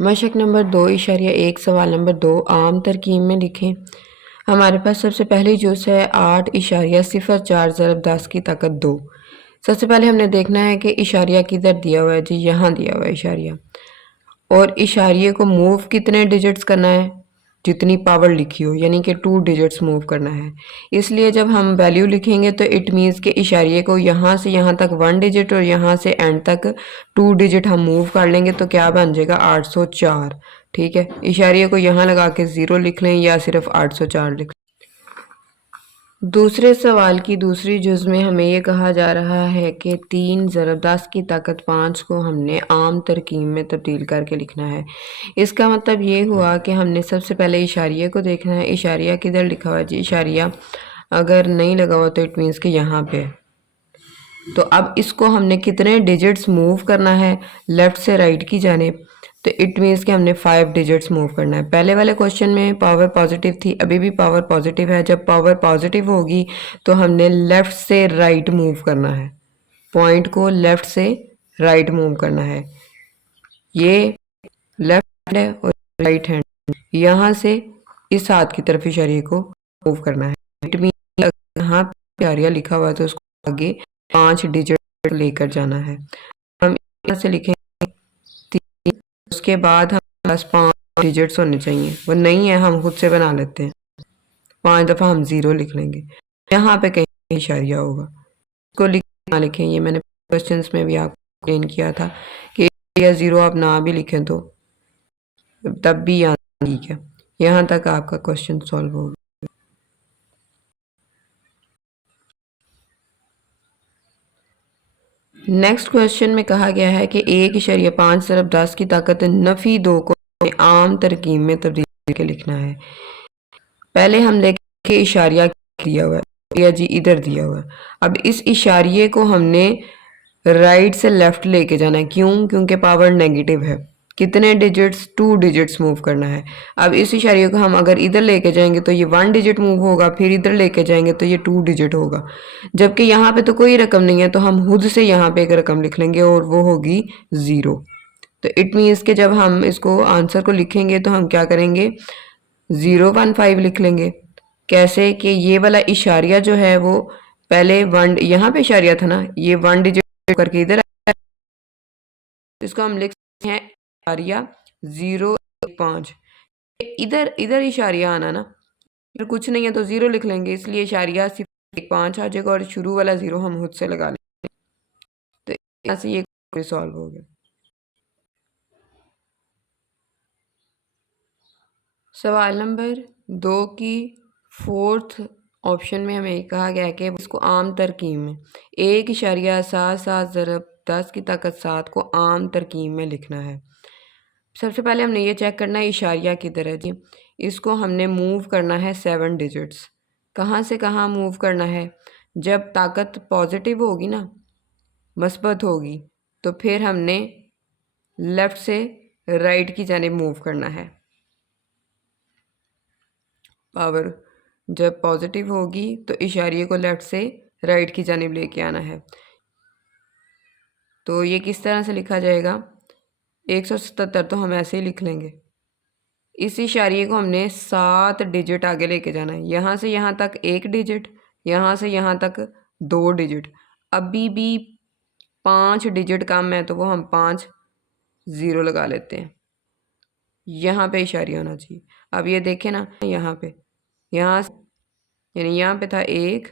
मशक number 2.1 सवाल number 2 आम तरकीब में लिखें। हमारे पास सबसे पहली जुज़ है 8.04 ज़रब 10 की ताकत 2। सबसे पहले हमने देखना है कि इशारिया किधर दिया हुआ है जी, यहाँ दिया हुआ है इशारिया। और इशारिये को मूव कितने डिजिट्स करना है, जितनी पावर लिखी हो, यानी कि 2 डिजिट्स मूव करना है। इसलिए जब हम वैल्यू लिखेंगे तो इट मीन्स के इशारिये को यहाँ से यहाँ तक 1 डिजिट और यहाँ से एंड तक 2 डिजिट हम मूव कर लेंगे तो क्या बन जाएगा 804। ठीक है, इशारिये को यहाँ लगा के 0 लिख लें या सिर्फ 804 लिख लें। दूसरे सवाल की दूसरी जुज़ में हमें ये कहा जा रहा है कि 3 ज़रब 10 की ताकत 5 को हमने आम तरकीब में तब्दील करके लिखना है। इसका मतलब ये हुआ कि हमने सबसे पहले इशारिये को देखना है। इशारिया किधर लिखा हुआ है जी, इशारिया अगर नहीं लगा हुआ तो इट मीन्स कि यहाँ पे। तो अब इसको हमने कितने डिजिट्स मूव करना है लेफ़्ट से राइट की जानिब, तो इट मीन्स कि हमने 5 डिजिट्स मूव करना है। पहले वाले क्वेश्चन में पावर पॉजिटिव थी, अभी भी पावर पॉजिटिव है। जब पावर पॉजिटिव होगी तो हमने लेफ़्ट से राइट मूव करना है, पॉइंट को लेफ़्ट से राइट मूव करना है। ये लेफ़्ट है और राइट हैंड, यहाँ से इस हाथ की तरफ इशारे को मूव करना है। इट मीन्स यहाँ इशारिया लिखा हुआ है तो उसको आगे 5 डिजिट लेकर जाना है। हम यहाँ से लिखेंगे 3, उसके बाद हम पास 5 डिजिट्स होने चाहिए, वो नहीं है हम खुद से बना लेते हैं। 5 दफ़ा हम 0 लिख लेंगे, यहाँ पे कहीं इशारिया होगा, इसको ना लिखें। ये मैंने क्वेश्चंस में भी आपको एक्सप्लेन किया था कि या 0 आप ना भी लिखें तो तब भी यहाँ ठीक है। यहाँ तक आपका क्वेश्चन सॉल्व होगा। नेक्स्ट क्वेश्चन में कहा गया है कि 1.5 ज़रब 10 की ताकत नफी 2 को आम तरकीब में तब्दील करके लिखना है। पहले हम देखें इशारिया दिया हुआ है या जी इधर दिया हुआ है। अब इस इशारिये को हमने राइट से लेफ्ट लेके जाना है। क्यों? क्योंकि पावर नेगेटिव है। कितने डिजिट्स? 2 डिजिट्स मूव करना है। अब इस इशारे को हम अगर इधर लेके जाएंगे तो ये 1 डिजिट मूव होगा, फिर इधर लेके जाएंगे तो ये 2 डिजिट होगा। जबकि यहाँ पे तो कोई रकम नहीं है तो हम खुद से यहाँ पे एक रकम लिख लेंगे और वो होगी 0। तो इट मीन्स कि जब हम इसको आंसर को लिखेंगे तो हम क्या करेंगे 015 लिख लेंगे। कैसे कि ये वाला इशारिया जो है वो पहले 1 यहाँ पे इशारिया था ना, ये 1 डिजिट करके इधर इसको हम लिख सकते हैं इशारिया 0.5। इधर इधर इशारिया आना ना, फिर कुछ नहीं है तो 0 लिख लेंगे, इसलिए इशारिया सिर्फ 1.5 आ जाएगा और शुरू वाला 0 हम खुद से लगा लेंगे। तो यहाँ से ये सॉल्व हो गया। सवाल नंबर 2 की 4th ऑप्शन में हमें कहा गया है कि इसको आम तरकीब में 1.77 ज़रब 10 की ताकत 7 को आम तरकीब में लिखना है। सबसे पहले हमने ये चेक करना है इशारिया किधर है जी। इसको हमने मूव करना है 7 डिजिट्स। कहाँ से कहाँ मूव करना है? जब ताकत पॉजिटिव होगी ना, मस्बत होगी, तो फिर हमने लेफ़्ट से राइट की जानिब मूव करना है। पावर जब पॉजिटिव होगी तो इशारिये को लेफ़्ट से राइट की जानिब लेके आना है। तो ये किस तरह से लिखा जाएगा? 177 तो हम ऐसे ही लिख लेंगे। इस इशारिये को हमने 7 डिजिट आगे लेके जाना है। यहाँ से यहाँ तक 1 डिजिट, यहाँ से यहाँ तक 2 डिजिट। अभी भी 5 डिजिट कम है तो वो हम 5 0 लगा लेते हैं। यहाँ पे इशारिया होना चाहिए। अब ये देखें ना, यहाँ पे, यहाँ यानी यहाँ पे था 1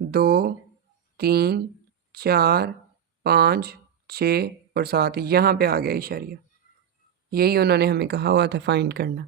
2 3 4 5 6 और 7, यहाँ पे आ गया इशारिया। यही उन्होंने हमें कहा हुआ था फाइंड करना।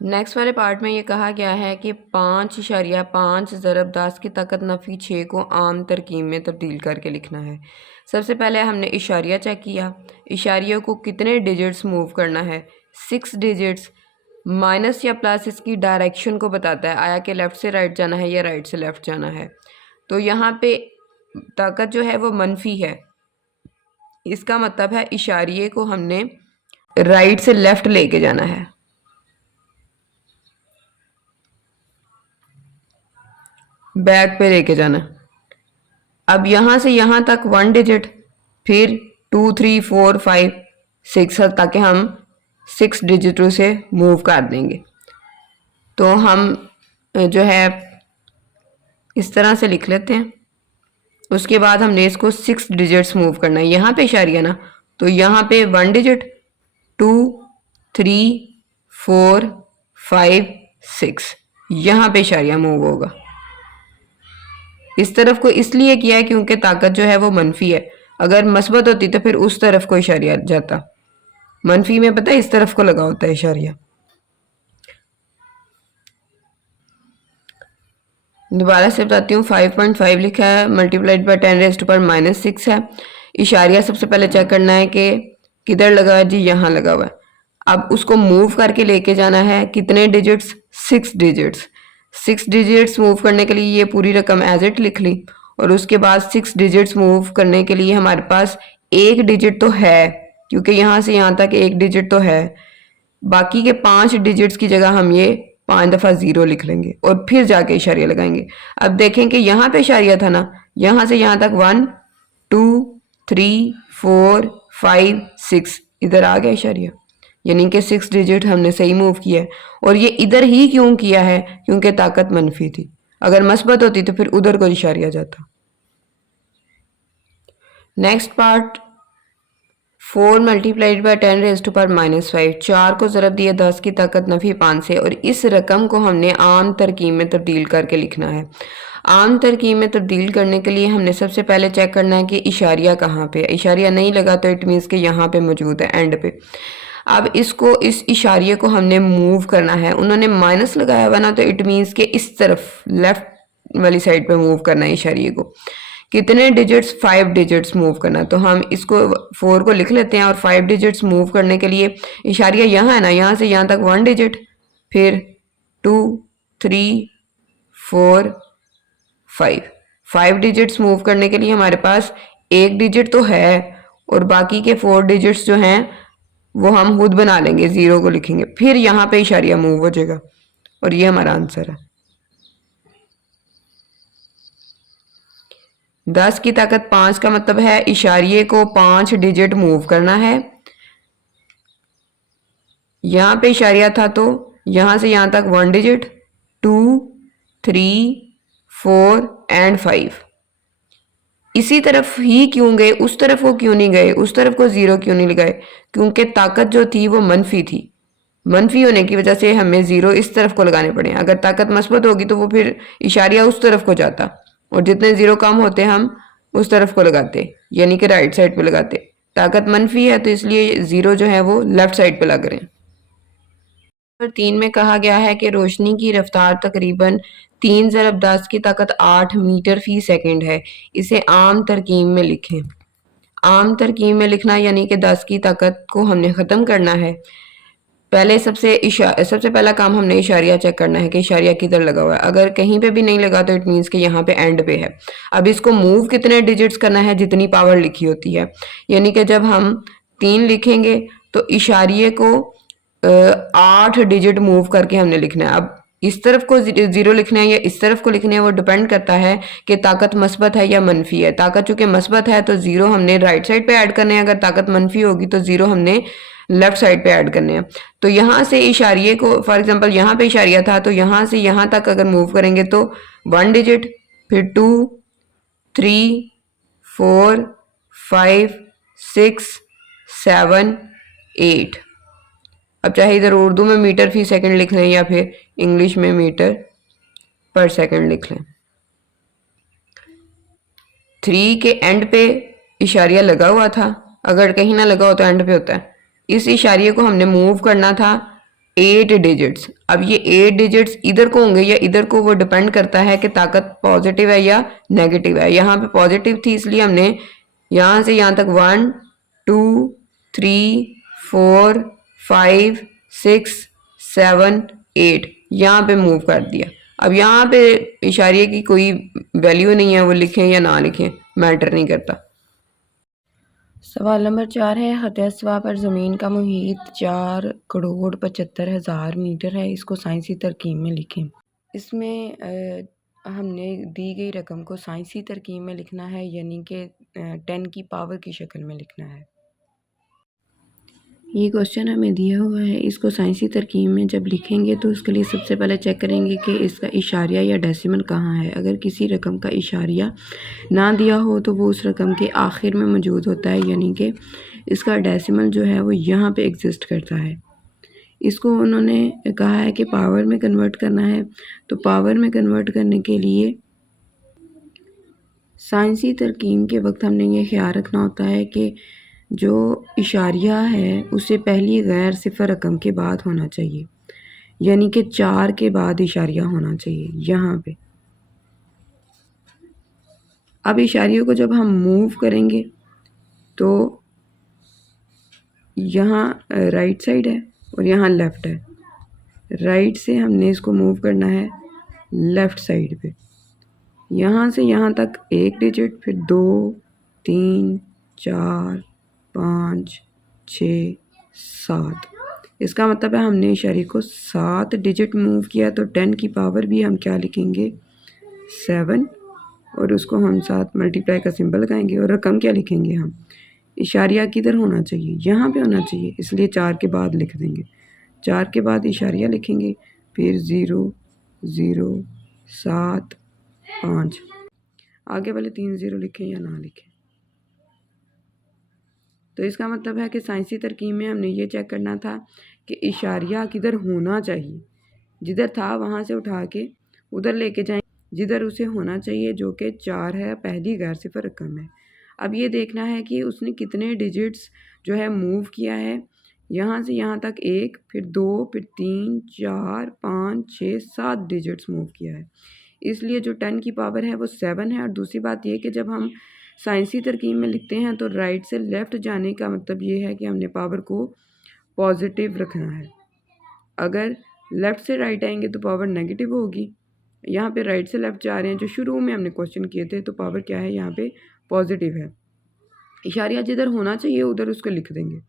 नेक्स्ट वाले पार्ट में ये कहा गया है कि 5.5 ज़रब 10 की ताकत नफी 6 को आम तरकीब में तब्दील करके लिखना है। सबसे पहले हमने इशारिया चेक किया। इशारिया को कितने डिजिट्स मूव करना है? 6 डिजिट्स। माइनस या प्लस इसकी डायरेक्शन को बताता है, आया कि लेफ़्ट से राइट जाना है या राइट से लेफ़्ट जाना है। तो यहाँ पे ताकत जो है वो मनफी है, इसका मतलब है इशारिये को हमने राइट से लेफ़्ट लेके जाना है। बैक पे लेके जाना। अब यहाँ से यहाँ तक 1 डिजिट, फिर 2 3 4 5 6 ताकि हम 6 डिजिटों से मूव कर देंगे। तो हम जो है इस तरह से लिख लेते हैं। उसके बाद हमने इसको 6 डिजिट्स मूव करना है। यहाँ पे इशारिया ना, तो यहाँ पे 1 डिजिट, 2 3 4 5 6, यहाँ पे इशारिया मूव होगा। इस तरफ को इसलिए किया है क्योंकि ताकत जो है वो मनफी है। अगर मस्बत होती तो फिर उस तरफ को इशारिया जाता। मनफी में पता है इस तरफ को लगा होता है इशारिया। दोबारा से बताती हूँ। 5.5 लिखा है, मल्टीप्लाइड बाय 10⁻⁻6 है। इशारिया सबसे पहले चेक करना है कि किधर लगा है जी, यहाँ लगा हुआ है। अब उसको मूव करके लेके जाना है कितने डिजिट्स, 6 डिजिट्स। 6 डिजिट्स मूव करने के लिए ये पूरी रकम एज इट लिख ली, और उसके बाद 6 डिजिट्स मूव करने के लिए हमारे पास एक डिजिट तो है, क्योंकि यहाँ से यहाँ तक एक डिजिट तो है। बाकी के 5 डिजिट्स की जगह हम ये 5 दफ़ा 0 लिख लेंगे और फिर जाके इशारिया लगाएंगे। अब देखें कि यहाँ पे इशारिया था ना, यहाँ से यहाँ तक 1 2 3 4 5 6, इधर आ गया इशारिया, यानी कि 6 डिजिट हमने सही मूव किया है। और ये इधर ही क्यों किया है, क्योंकि ताकत मनफी थी। अगर मस्बत होती तो फिर उधर को इशारिया जाता। Next part, 4 multiplied by 10⁻⁻5। 4 को ज़रब दिया 10 की ताकत नफी 5 से, और इस रकम को हमने आम तरकीब में तब्दील करके लिखना है। आम तरकीब में तब्दील करने के लिए हमने सबसे पहले चेक करना है कि इशारिया कहाँ पे है। इशारिया नहीं लगा तो इट मीन्स कि यहाँ पे मौजूद है, एंड पे। अब इसको, इस इशारिये को हमने मूव करना है। उन्होंने माइनस लगाया हुआ ना, तो इट मीन्स के इस तरफ लेफ्ट वाली साइड पे मूव करना है इशारिये को। कितने डिजिट्स, 5 डिजिट्स मूव करना। तो हम इसको 4 को लिख लेते हैं, और 5 डिजिट्स मूव करने के लिए इशारिया यहाँ है ना, यहाँ से यहाँ तक 1 डिजिट, फिर 2 3 4 5 डिजिट्स मूव करने के लिए हमारे पास एक डिजिट तो है, और बाकी के 4 डिजिट्स जो हैं वो हम खुद बना लेंगे, 0 को लिखेंगे, फिर यहाँ पे इशारिया मूव हो जाएगा, और ये हमारा आंसर है। 10 की ताकत 5 का मतलब है इशारिये को 5 डिजिट मूव करना है। यहाँ पे इशारिया था तो यहाँ से यहाँ तक 1 डिजिट, 2 3 4 एंड 5। इसी तरफ ही क्यों गए, उस तरफ वो क्यों नहीं गए, उस तरफ को 0 क्यों नहीं लगाए, क्योंकि ताकत जो थी वो मनफी थी। मनफी होने की वजह से हमें 0 इस तरफ को लगाने पड़े। अगर ताकत मस्बत होगी तो वो फिर इशारिया उस तरफ को जाता, और जितने 0 कम होते हम उस तरफ को लगाते, यानी कि राइट साइड पे लगाते। ताकत मनफी है तो इसलिए 0 जो है वो लेफ्ट साइड पे लग रहे हैं। नंबर 3 में कहा गया है कि रोशनी की रफ्तार तकरीबन 3 ज़रब 10 की ताकत 8 मीटर फी सेकंड है। इसे आम तरकीब में लिखें। आम तरकीब में लिखना यानी कि 10 की ताकत को हमने ख़त्म करना है। पहले सबसे पहला काम हमने इशारिया चेक करना है कि इशारिया किधर लगा हुआ है। अगर कहीं पे भी नहीं लगा तो इट मीन्स कि यहाँ पे एंड पे है। अब इसको मूव कितने डिजिट्स करना है, जितनी पावर लिखी होती है, यानी कि जब हम 3 लिखेंगे तो इशारिये को 8 डिजिट मूव करके हमने लिखना है। अब इस तरफ को 0 लिखना है या इस तरफ को लिखना है, वो डिपेंड करता है कि ताकत मस्बत है या मनफी है। ताकत चूंकि मस्बत है तो 0 हमने राइट साइड पे ऐड करने हैं, अगर ताकत मनफी होगी तो 0 हमने लेफ्ट साइड पे ऐड करने हैं। तो यहाँ से इशारिये को, फॉर एग्जांपल यहाँ पे इशारिया था तो यहाँ से यहाँ तक अगर मूव करेंगे तो 1 डिजिट, फिर 2 3 4 5 6 7 8। अब चाहे इधर उर्दू में मीटर फी सेकंड लिख लें या फिर इंग्लिश में मीटर पर सेकंड लिख लें। 3 के एंड पे इशारिया लगा हुआ था, अगर कहीं ना लगा हो तो एंड पे होता है। इस इशारिये को हमने मूव करना था 8 डिजिट्स। अब ये 8 डिजिट्स इधर को होंगे या इधर को, वो डिपेंड करता है कि ताकत पॉजिटिव है या नेगेटिव है। यहाँ पे पॉजिटिव थी इसलिए हमने यहाँ से यहाँ तक 1 2 3 4 5 6 7 8 यहाँ पे मूव कर दिया। अब यहाँ पे इशारिये की कोई वैल्यू नहीं है, वो लिखें या ना लिखें मैटर नहीं करता। सवाल नंबर 4 है, हतस्वा पर ज़मीन का मुहीत 4,75,000 मीटर है। इसको साइंसी तरकीब में लिखें। इसमें हमने दी गई रकम को साइंसी तरकीब में लिखना है, यानी कि 10 की पावर की शक्ल में लिखना है। ये क्वेश्चन हमें दिया हुआ है, इसको साइंसी तरकीब में जब लिखेंगे तो उसके लिए सबसे पहले चेक करेंगे कि इसका इशारिया या डेसिमल कहाँ है। अगर किसी रकम का इशारिया ना दिया हो तो वो उस रकम के आखिर में मौजूद होता है, यानी कि इसका डेसिमल जो है वो यहाँ पे एग्जिस्ट करता है। इसको उन्होंने कहा है कि पावर में कन्वर्ट करना है, तो पावर में कन्वर्ट करने के लिए साइंसी तरकीब के वक्त हमने ये ख्याल रखना होता है कि जो इशारिया है उसे पहली गैर सिफर रकम के बाद होना चाहिए, यानी कि 4 के बाद इशारिया होना चाहिए यहाँ पे। अब इशारियों को जब हम मूव करेंगे तो यहाँ राइट साइड है और यहाँ लेफ़्ट है। राइट से हमने इसको मूव करना है लेफ़्ट साइड पे। यहाँ से यहाँ तक 1 डिजिट, फिर 2, 3, 4, 5, 6, 7। इसका मतलब है हमने इशारे को 7 डिजिट मूव किया, तो 10 की पावर भी हम क्या लिखेंगे 7, और उसको हम 7 मल्टीप्लाई का सिंबल लगाएंगे। और रकम क्या लिखेंगे हम, इशारिया किधर होना चाहिए, यहाँ पे होना चाहिए, इसलिए 4 के बाद लिख देंगे। 4 के बाद इशारिया लिखेंगे, फिर 0, 0, 7, 5। आगे वाले 3 0 लिखें या ना लिखें। तो इसका मतलब है कि साइंसी तरकीब में हमने ये चेक करना था कि इशारिया किधर होना चाहिए। जिधर था वहाँ से उठा के उधर लेके जाएं जिधर उसे होना चाहिए, जो कि 4 है, पहली गैर सिफर रकम है। अब ये देखना है कि उसने कितने डिजिट्स जो है मूव किया है। यहाँ से यहाँ तक 1, फिर 2, फिर 3, 4, 5, 6, 7 डिजिट्स मूव किया है। इसलिए जो 10 की पावर है वो 7 है। और दूसरी बात ये कि जब हम साइंसी तरकीब में लिखते हैं तो राइट से लेफ़्ट जाने का मतलब ये है कि हमने पावर को पॉजिटिव रखना है। अगर लेफ़्ट से राइट आएंगे तो पावर नेगेटिव होगी। यहाँ पे राइट से लेफ़्ट जा रहे हैं, जो शुरू में हमने क्वेश्चन किए थे, तो पावर क्या है यहाँ पे पॉजिटिव है। इशारिया जिधर होना चाहिए उधर उसको लिख देंगे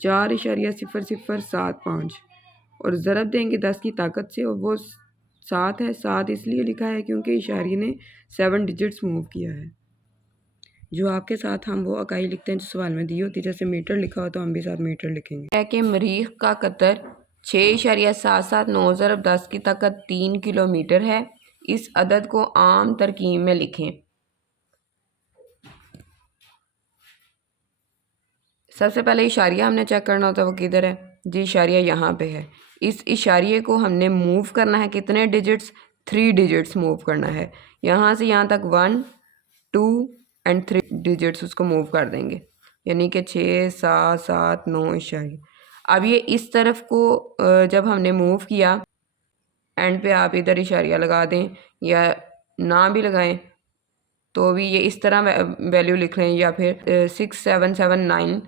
4.0075 और ज़रब देंगे 10 की ताकत से, और वो 7 है। 7 इसलिए लिखा है क्योंकि इशारिये ने 7 डिजिट्स मूव किया है। जो आपके साथ हम वो इकाई लिखते हैं जो सवाल में दी होती है, जैसे मीटर लिखा हो तो हम भी साथ मीटर लिखेंगे। है कि मरीख का कतर 6.779 ज़रब 10 की ताकत 3 किलोमीटर है। इस अदद को आम तरकीब में लिखें। सबसे पहले इशारिया हमने चेक करना होता है वो किधर है जी, इशारिया यहाँ पे है। इस इशारिये को हमने मूव करना है, कितने डिजिट्स, 3 डिजिट्स मूव करना है। यहाँ से यहाँ तक 1, 2 एंड 3 डिजिट्स उसको मूव कर देंगे, यानी कि 6, 7, 7, 9 इशारिया। अब ये इस तरफ को जब हमने मूव किया, एंड पे आप इधर इशारिया लगा दें या ना भी लगाएं तो भी ये इस तरह वैल्यू लिख लें, या फिर 6779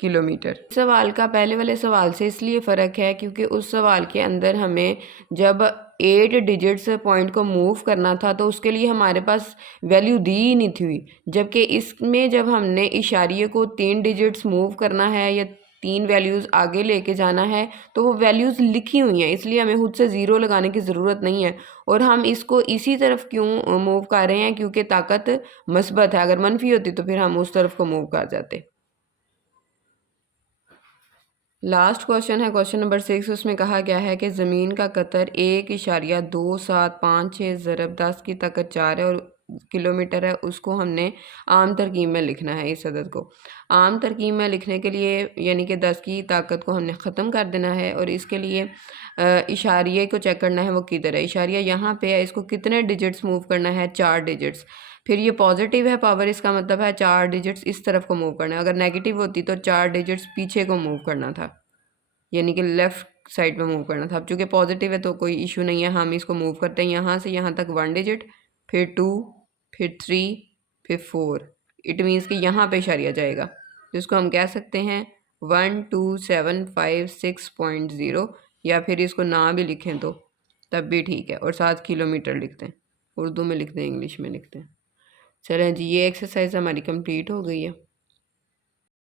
किलोमीटर। सवाल का पहले वाले सवाल से इसलिए फ़र्क है क्योंकि उस सवाल के अंदर हमें जब 8 डिजिट्स पॉइंट को मूव करना था तो उसके लिए हमारे पास वैल्यू दी ही नहीं थी, जबकि इसमें जब हमने इशारिये को 3 डिजिट्स मूव करना है या 3 वैल्यूज़ आगे लेके जाना है तो वो वैल्यूज़ लिखी हुई हैं, इसलिए हमें खुद से ज़ीरो लगाने की ज़रूरत नहीं है। और हम इसको इसी तरफ क्यों मूव कर रहे हैं, क्योंकि ताकत मस्बत है। अगर मनफी होती तो फिर हम उस तरफ को मूव कर जाते। लास्ट क्वेश्चन है क्वेश्चन नंबर 6। उसमें कहा गया है कि ज़मीन का कतर 1.2756 ज़रब 10 की ताकत 4 है और किलोमीटर है। उसको हमने आम तरकीब में लिखना है। इस अदद को आम तरकीब में लिखने के लिए यानी कि 10 की ताकत को हमने ख़त्म कर देना है, और इसके लिए इशारिये को चेक करना है वो किधर है। इशारिया यहाँ पे है, इसको कितने डिजिट्स मूव करना है, 4 डिजिट्स। फिर ये पॉजिटिव है पावर, इसका मतलब है 4 डिजिट्स इस तरफ को मूव करना है। अगर नेगेटिव होती तो 4 डिजिट्स पीछे को मूव करना था, यानी कि लेफ़्ट साइड में मूव करना था। अब चूँकि पॉजिटिव है तो कोई इशू नहीं है, हम इसको मूव करते हैं यहाँ से यहाँ तक 1 डिजिट, फिर 2, फिर 3, फिर 4। इट मीन्स कि यहाँ पे इशारिया जाएगा, जिसको हम कह सकते हैं 12756.0, या फिर इसको ना भी लिखें तो तब भी ठीक है, और साथ किलोमीटर लिखते हैं, उर्दू में लिखते हैं, इंग्लिश में लिखते हैं। चलें जी, ये एक्सरसाइज हमारी कंप्लीट हो गई है।